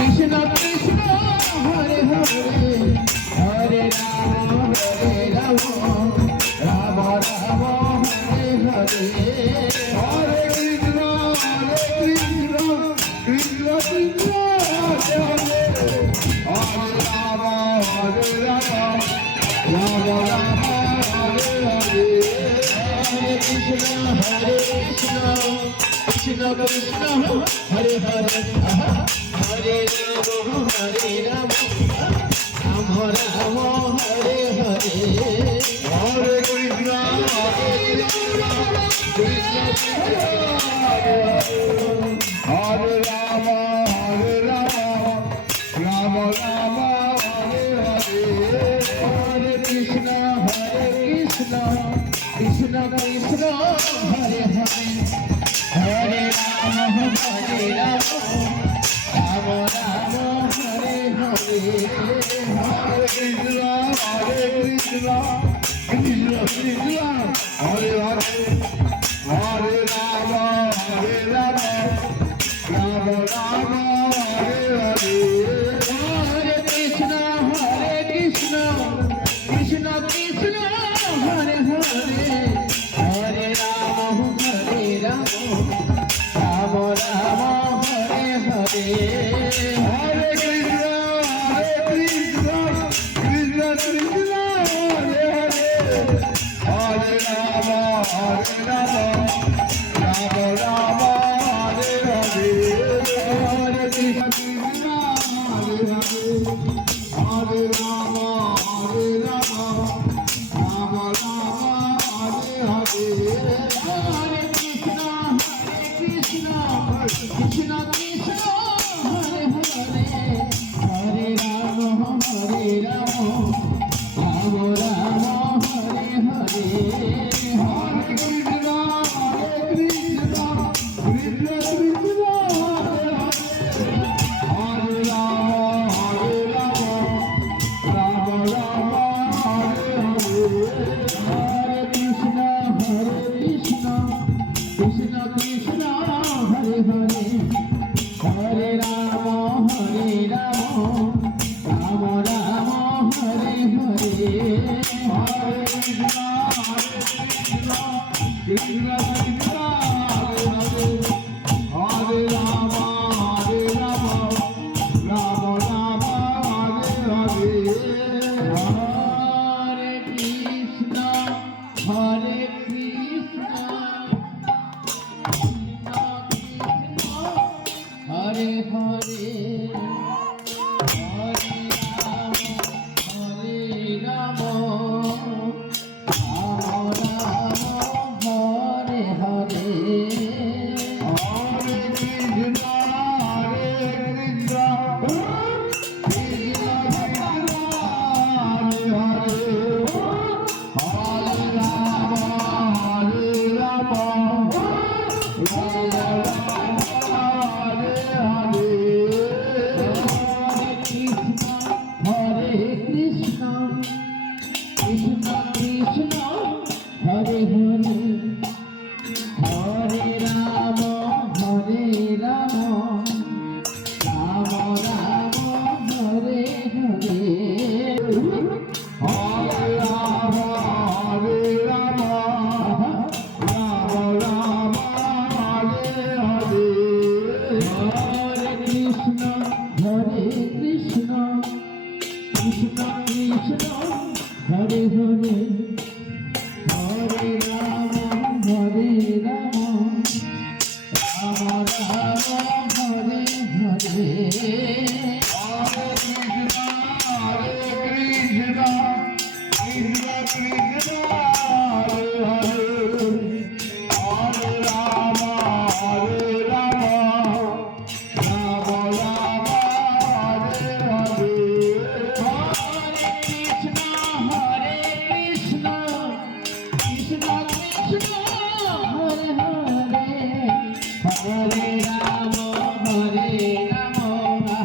Krishna Krishna Hare Hare Hare Ram Ram Ram Hare Hare Hare Krishna Krishna Krishna Hare Hare Hare Ram Ram Ram Hare Hare Hare Krishna Krishna Krishna Hare Hare Hare Ram Ram Ram Hare Hare Hare Krishna Krishna Hare Ram Ram Ram Hare Hare Hare Krishna Krishna Krishna Hare Hare Hare Ram Ram Ram Hare Hare Hare Krishna Krishna Krishna Hare Hare Hare Ram Ram Ram Hare Hare Hare Krishna Krishna Krishna Krishna Hare Hare Hare Ram Ram Ram Hare Hare Hare Krishna Krishna Krishna Krishna Hare Hare Hare Ram Ram Ram Hare Hare Hare Krishna Krishna Hare Hare Hare Ram Ram Hare Hare Hare Krishna Krishna Krishna Hare Hare Hare Ram Ram Ram Hare Hare Hare Krishna Krishna Krishna Krishna Hare Hare Hare Ram Ram Hare Hare Hare Krishna Krishna Krishna Krishna Hare Hare Hare Ram Ram Ram Hare Hare Hare Krishna Krishna Krishna Hare Hare Hare Ram Ram Ram Hare Hare Hare Krishna Hare Krishna Hare Hare Hare Ram Ram Ram Hare Hare Hare Krishna Krishna Krishna Hare Hare Hare Ram Ram Hare Krishna Krishna Krishna Hare Hare Hare Ram Ram Ram Hare Hare Hare Ram Ram Ram Hare Hare Hare Krishna Krishna Krishna Krishna Hare Hare Hare Ram Ram Ram Hare Hare Hare Krishna Krishna Krishna Krishna Hare Hare Hare Ram Ram Ram Hare Hare Hare Krishna Krishna Krishna Krishna Hare Hare Hare Ram Ram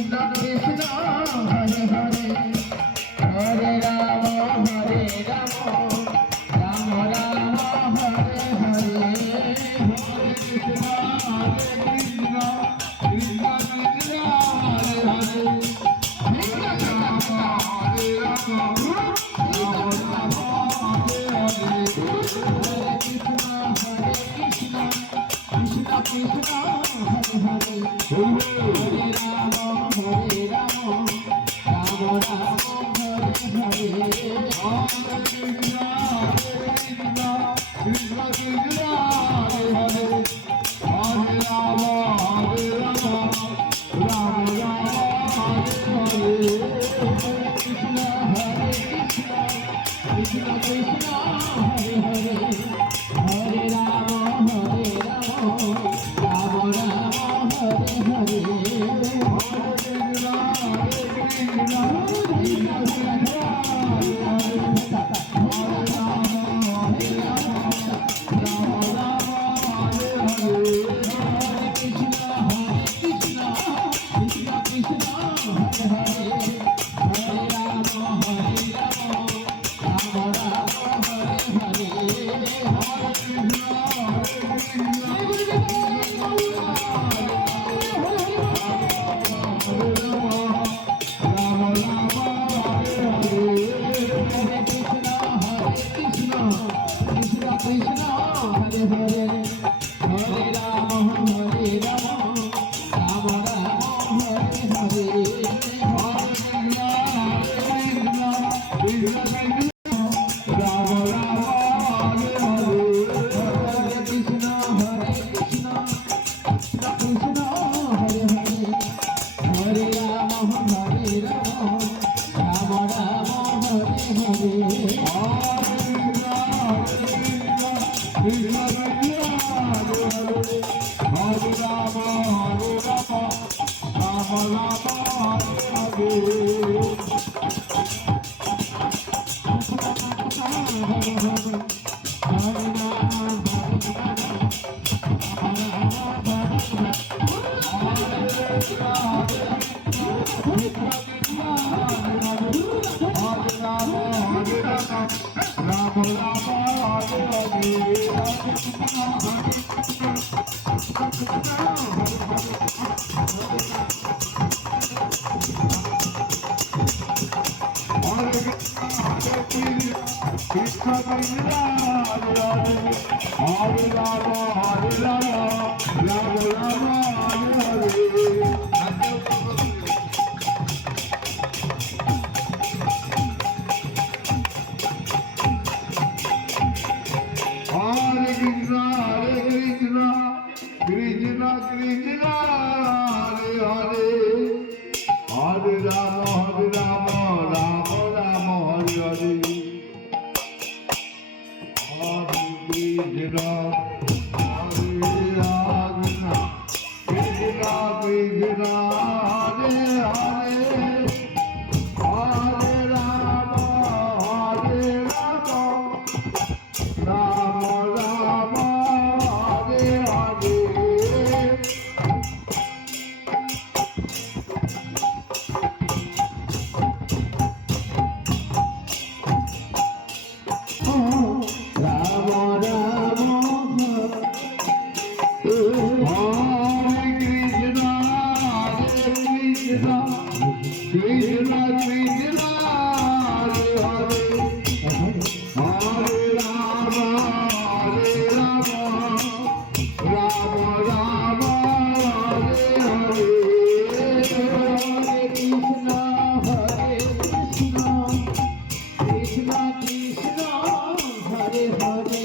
Krishna Hare Hare Hare Ram Ram Ram Hare Hare Hare Krishna Krishna Krishna Hare Hare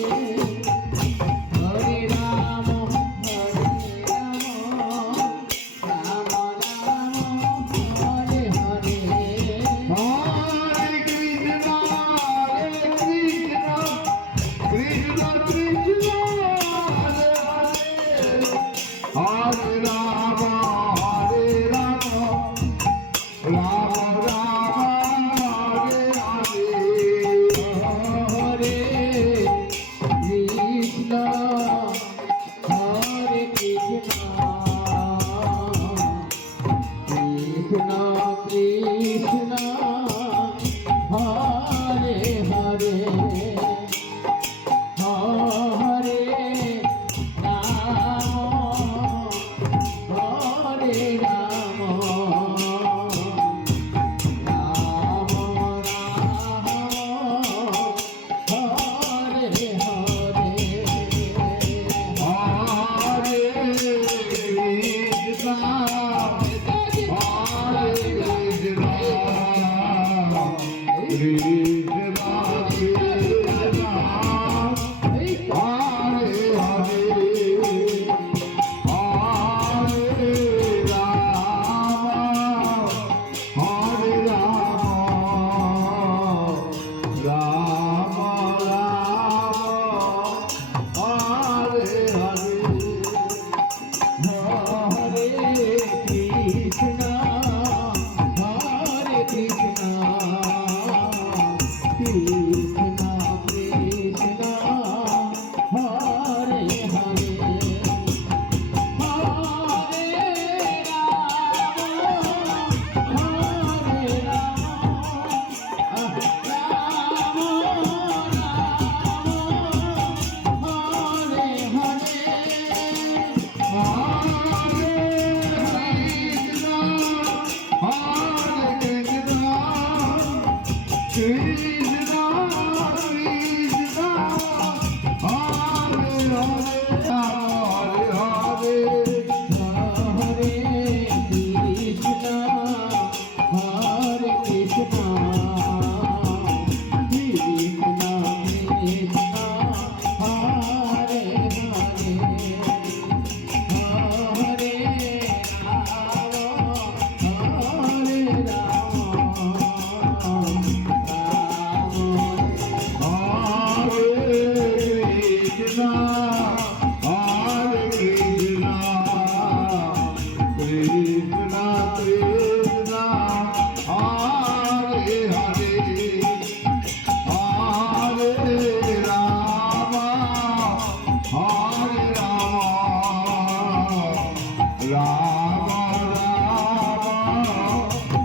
Ram Ram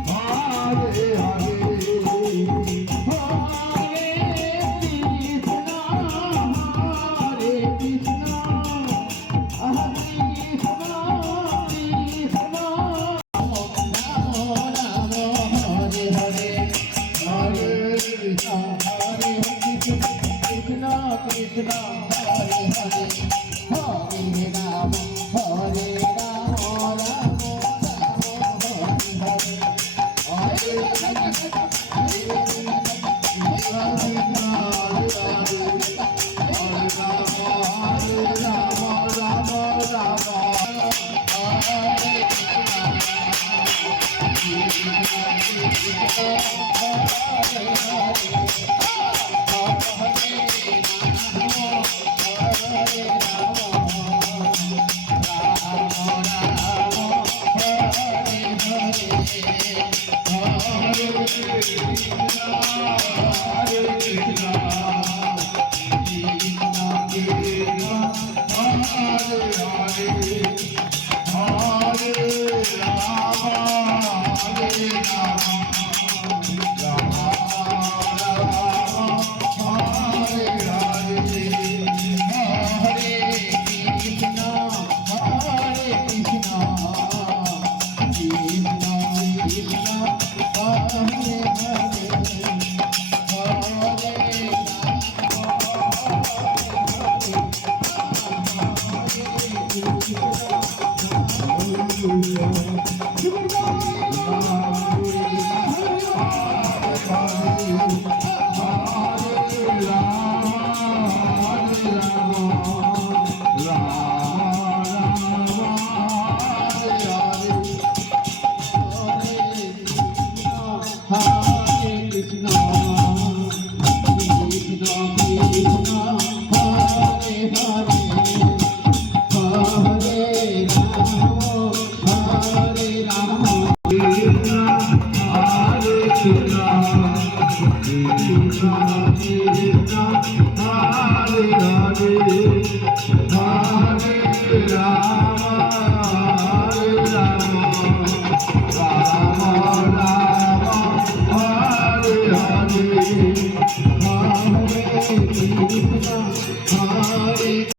Hare Hare Krishna Hare Hare Hare Ram Hare Ram Ram Hare Hare